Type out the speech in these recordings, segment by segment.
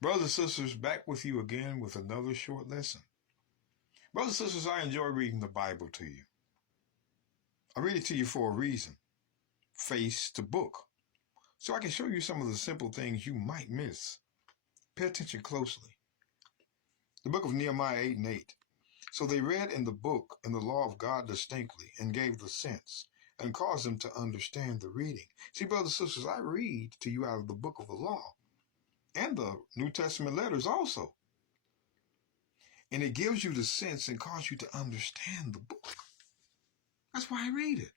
Brothers and sisters, back with you again with another short lesson. Brothers and sisters, I enjoy reading the Bible to you. I read it to you for a reason, face to book, so I can show you some of the simple things you might miss. Pay attention closely. The book of Nehemiah 8:8. So they read in the book and the law of God distinctly and gave the sense and caused them to understand the reading. See, brothers and sisters, I read to you out of the book of the law and the New Testament letters also. And it gives you the sense and causes you to understand the book. That's why I read it.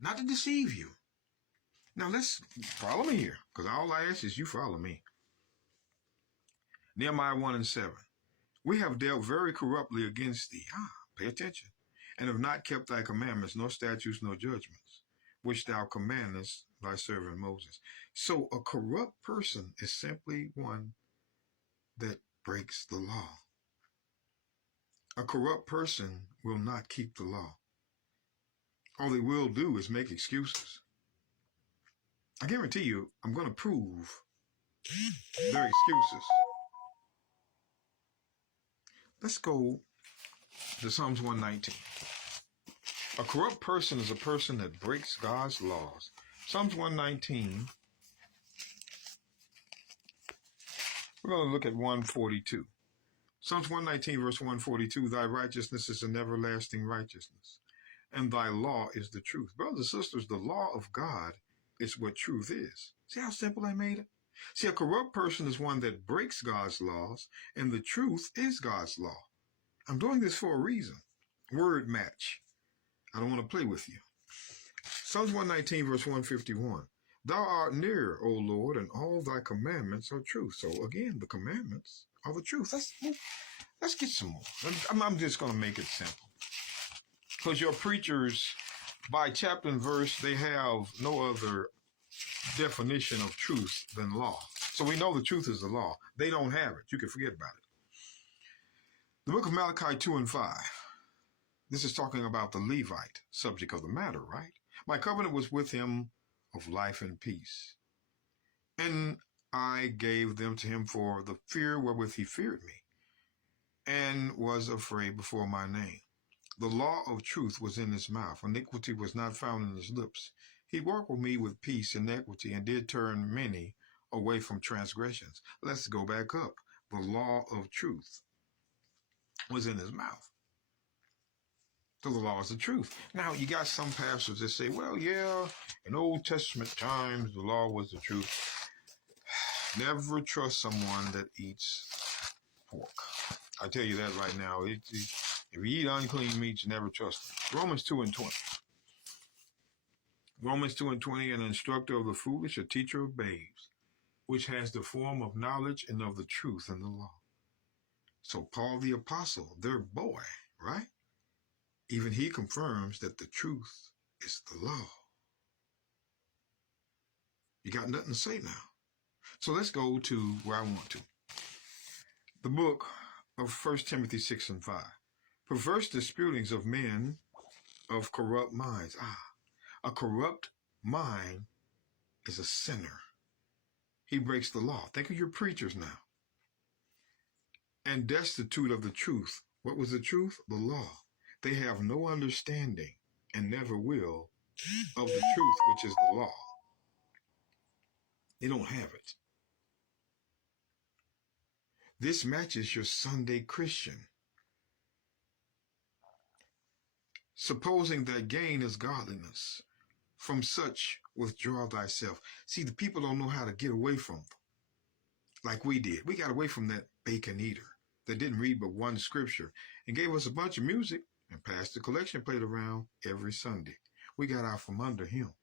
Not to deceive you. Now let's follow me here, because all I ask is you follow me. Nehemiah 1:7. We have dealt very corruptly against thee. Pay attention. And have not kept thy commandments, nor statutes, nor judgments, which thou commandest thy servant Moses. So a corrupt person is simply one that breaks the law. A corrupt person will not keep the law. All they will do is make excuses. I guarantee you, I'm going to prove their excuses. Let's go to Psalms 119. A corrupt person is a person that breaks God's laws. Psalms 119, we're going to look at 142. Psalms 119, verse 142, thy righteousness is an everlasting righteousness, and thy law is the truth. Brothers and sisters, the law of God is what truth is. See how simple I made it? See, a corrupt person is one that breaks God's laws, and the truth is God's law. I'm doing this for a reason. Word match. I don't want to play with you. Psalms 119, verse 151. Thou art near, O Lord, and all thy commandments are truth. So again, the commandments are the truth. Let's get some more. I'm just going to make it simple. Because your preachers, by chapter and verse, they have no other definition of truth than law. So we know the truth is the law. They don't have it. You can forget about it. The book of Malachi 2:5. This is talking about the Levite, subject of the matter, right? My covenant was with him of life and peace. And I gave them to him for the fear wherewith he feared me, and was afraid before my name. The law of truth was in his mouth. Iniquity was not found in his lips. He walked with me with peace and equity, and did turn many away from transgressions. Let's go back up. The law of truth was in his mouth. So the law is the truth. Now, you got some pastors that say, well, yeah, in Old Testament times, the law was the truth. Never trust someone that eats pork. I tell you that right now. If you eat unclean meats, never trust them. Romans 2:20. Romans 2:20, an instructor of the foolish, a teacher of babes, which has the form of knowledge and of the truth in the law. So Paul the apostle, their boy, right? Even he confirms that the truth is the law. You got nothing to say now. So let's go to where I want to. The book of 1 Timothy 6:5. Perverse disputings of men of corrupt minds. A corrupt mind is a sinner. He breaks the law. Think of your preachers now. And destitute of the truth. What was the truth? The law. They have no understanding and never will of the truth, which is the law. They don't have it. This matches your Sunday Christian. Supposing that gain is godliness, from such withdraw thyself. See, the people don't know how to get away from them like we did. We got away from that bacon eater that didn't read but one scripture and gave us a bunch of music and passed the collection plate around every Sunday. We got out from under him.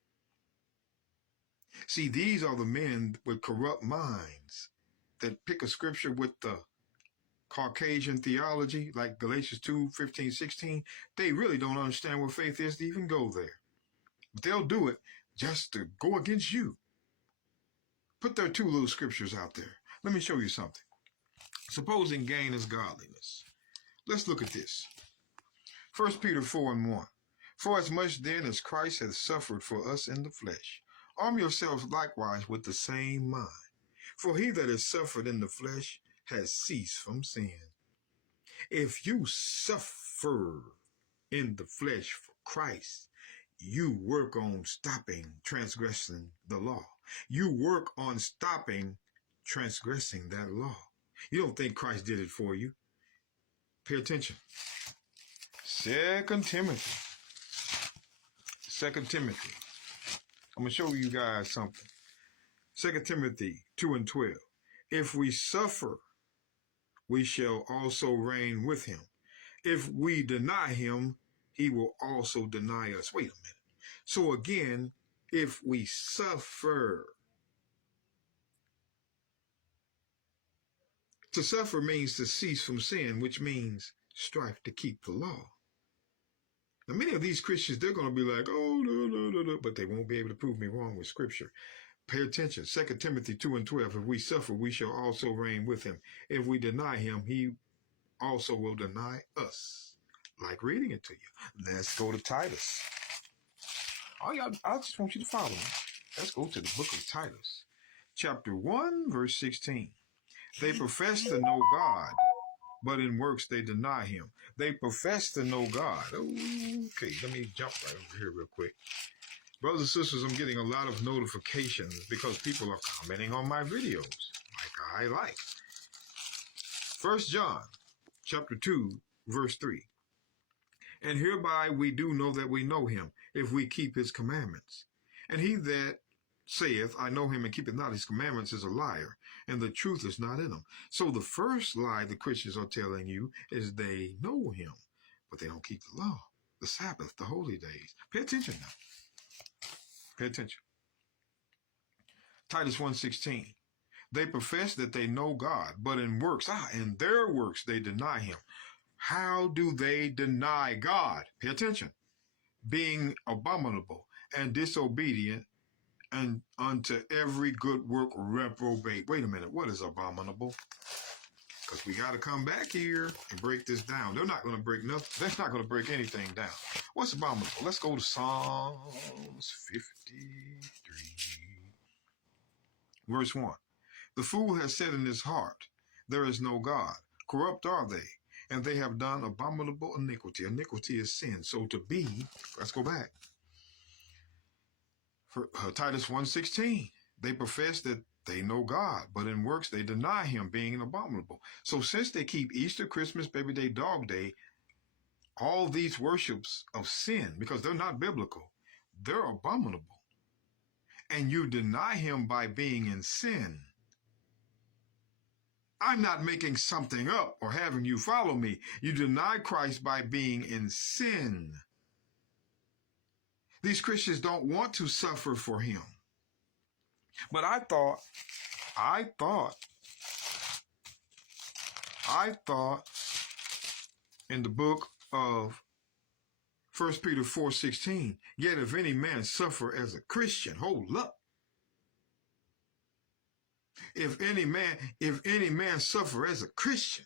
See, these are the men with corrupt minds that pick a scripture with the Caucasian theology, like Galatians 2:15-16. They really don't understand what faith is to even go there. But they'll do it just to go against you. Put their two little scriptures out there. Let me show you something. Supposing gain is godliness. Let's look at this. 1 Peter 4:1. For as much then as Christ hath suffered for us in the flesh, arm yourselves likewise with the same mind. For he that is suffered in the flesh has ceased from sin. If you suffer in the flesh for Christ, you work on stopping transgressing the law. You work on stopping transgressing that law. You don't think Christ did it for you. Pay attention. 2 Timothy. 2 Timothy. I'm going to show you guys something. 2 Timothy 2:12. If we suffer, we shall also reign with him. If we deny him, he will also deny us. Wait a minute. So again, if we suffer. To suffer means to cease from sin, which means strive to keep the law. Now, many of these Christians, they're going to be like, oh, no, but they won't be able to prove me wrong with Scripture. Pay attention. 2 Timothy 2:12. If we suffer, we shall also reign with him. If we deny him, he also will deny us. Like reading it to you. Let's go to Titus. I just want you to follow me. Let's go to the book of Titus. Chapter 1, verse 16. They profess to know God, but in works they deny him. They profess to know God. Okay, let me jump right over here real quick. Brothers and sisters, I'm getting a lot of notifications because people are commenting on my videos, like I like. 1 John, chapter 2, verse 3. And hereby we do know that we know him, if we keep his commandments. And he that saith, I know him and keepeth not his commandments, is a liar, and the truth is not in him. So the first lie the Christians are telling you is they know him, but they don't keep the law, the Sabbath, the holy days. Pay attention now. Pay attention. Titus 1:16. They profess that they know God, but in works, in their works, they deny him. How do they deny God? Pay attention. Being abominable and disobedient, and unto every good work reprobate. Wait a minute, what is abominable? Because we got to come back here and break this down. They're not going to break nothing. They're not going to break anything down. What's abominable? Let's go to Psalms 53, verse 1. The fool has said in his heart, there is no God. Corrupt are they, and they have done abominable iniquity. Iniquity is sin. So to be, let's go back. For Titus 1:16, they profess that they know God, but in works they deny him, being abominable. So since they keep Easter, Christmas, Baby Day, Dog Day, all these worships of sin, because they're not biblical, they're abominable. And you deny him by being in sin. I'm not making something up or having you follow me. You deny Christ by being in sin. These Christians don't want to suffer for him. But I thought in the book of 1 Peter 4:16, yet if any man suffer as a Christian, hold up. If any man suffer as a Christian,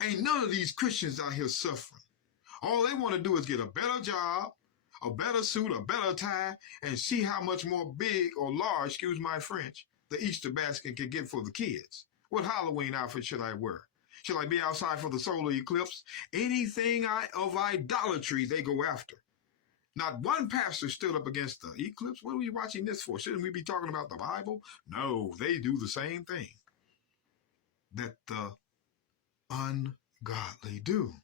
ain't none of these Christians out here suffering. All they want to do is get a better job, a better suit, a better tie, and see how much more big or large, excuse my French, the Easter basket can get for the kids. What Halloween outfit should I wear? Should I be outside for the solar eclipse? Anything of idolatry they go after. Not one pastor stood up against the eclipse. What are we watching this for? Shouldn't we be talking about the Bible? No, they do the same thing that the ungodly do.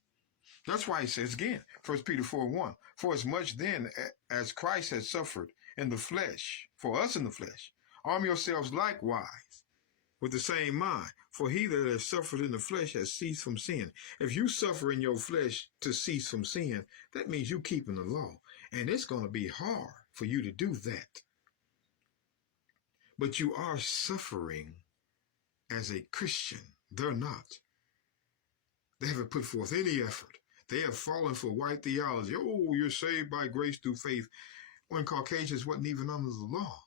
That's why he says again, 1 Peter 4:1, for as much then as Christ has suffered in the flesh, for us in the flesh, arm yourselves likewise with the same mind. For he that has suffered in the flesh has ceased from sin. If you suffer in your flesh to cease from sin, that means you keeping the law. And it's going to be hard for you to do that. But you are suffering as a Christian. They're not. They haven't put forth any effort. They have fallen for white theology. Oh, you're saved by grace through faith, when Caucasians wasn't even under the law.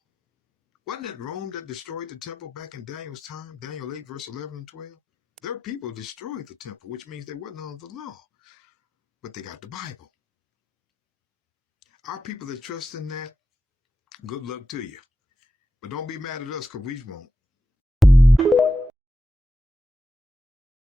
Wasn't it Rome that destroyed the temple back in Daniel's time? Daniel 8, verse 11 and 12. Their people destroyed the temple, which means they wasn't under the law. But they got the Bible. Our people that trust in that, good luck to you. But don't be mad at us because we won't.